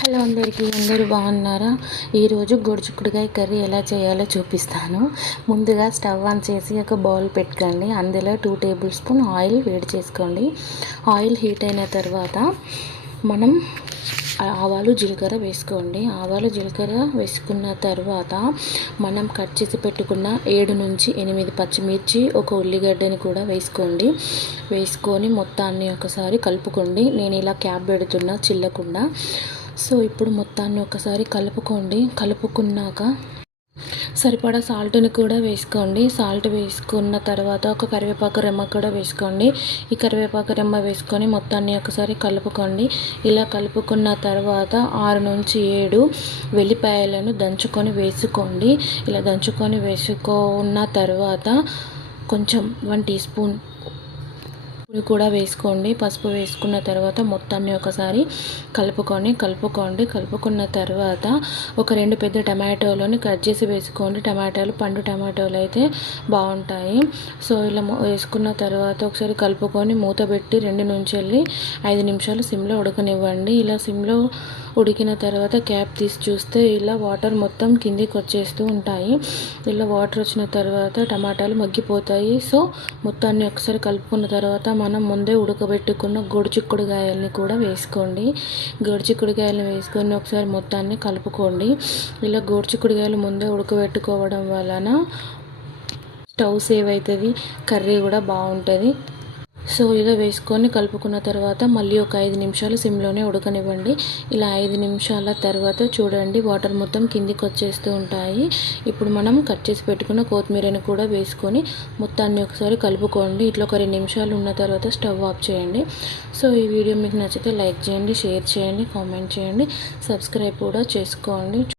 Hello అందరూ బాగున్నారా? ఈరోజు గొడుచుకుడుకాయ కర్రీ ఎలా చేయాలో చూపిస్తాను. ముందుగా స్టవ్ ఆన్ చేసి ఒక బౌల్ పెట్టుకోండి. అందులో 2 టేబుల్ స్పూన్ ఆయిల్ వేడి చేసుకోండి. ఆయిల్ హీట్ అయిన తర్వాత మనం ఆవాలు జీలకర్ర వేసుకోండి. ఆవాలు జీలకర్ర వేసుకున్న తర్వాత మనం కట్ చేసి పెట్టుకున్న 7 నుంచి 8 పచ్చిమిర్చి, ఒక ఉల్లిగడ్డని కూడా వేసుకొని మొత్తాన్ని ఒకసారి కలుపుకోండి. నేను ఇలా క్యాప్ పెడుతున్నా చిల్లకుండా. సో ఇప్పుడు మొత్తాన్ని ఒకసారి కలుపుకున్నాక సరిపడా సాల్ట్ని కూడా వేసుకోండి. సాల్ట్ వేసుకున్న తర్వాత ఒక కరివేపాకు రెమ్మ కూడా వేసుకోండి. ఈ కరివేపాకు రెమ్మ వేసుకొని మొత్తాన్ని ఒకసారి కలుపుకోండి. ఇలా కలుపుకున్న తర్వాత 6 నుంచి 7 వెల్లిపాయలను దంచుకొని వేసుకోండి. ఇలా దంచుకొని వేసుకున్న తర్వాత కొంచెం 1 టీ స్పూన్ కూడా వేసుకోండి. పసుపు వేసుకున్న తర్వాత మొత్తాన్ని ఒకసారి కలుపుకున్న తర్వాత ఒక 2 పెద్ద టమాటోలని కట్ చేసి వేసుకోండి. పండు టమాటోలు అయితే బాగుంటాయి. సో ఇలా వేసుకున్న తర్వాత ఒకసారి కలుపుకొని మూత పెట్టి 2 నుంచి 5 నిమిషాలు సిమ్లో ఉడకనివ్వండి. ఇలా సిమ్లో ఉడికిన తర్వాత క్యాప్ తీసి చూస్తే ఇలా వాటర్ మొత్తం కిందికి వచ్చేస్తూ ఉంటాయి. ఇలా వాటర్ వచ్చిన తర్వాత టమాటాలు మగ్గిపోతాయి. సో మొత్తాన్ని ఒకసారి కలుపుకున్న తర్వాత మనం ముందే ఉడకబెట్టుకున్న గొడుచుక్కుడుకాయల్ని కూడా వేసుకోండి. గొడుచుక్కుడుకాయలను వేసుకొని ఒకసారి మొత్తాన్ని కలుపుకోండి. ఇలా గొడుచుక్కుడుకాయలు ముందే ఉడకబెట్టుకోవడం వలన స్టవ్ సేవ్ అవుతుంది, కర్రీ కూడా బాగుంటుంది. సో ఇలా వేసుకొని కలుపుకున్న తర్వాత మళ్ళీ ఒక 5 నిమిషాలు సిమ్లోనే ఉడకనివ్వండి. ఇలా 5 నిమిషాల తర్వాత చూడండి వాటర్ మొత్తం కిందికి వచ్చేస్తూ ఉంటాయి. ఇప్పుడు మనం కట్ చేసి పెట్టుకున్న కొత్తిమీరని కూడా వేసుకొని మొత్తాన్ని ఒకసారి కలుపుకోండి. ఇట్లా ఒక 2 నిమిషాలు ఉన్న తర్వాత స్టవ్ ఆఫ్ చేయండి. సో ఈ వీడియో మీకు నచ్చితే లైక్ చేయండి, షేర్ చేయండి, కామెంట్ చేయండి, సబ్స్క్రైబ్ కూడా చేసుకోండి.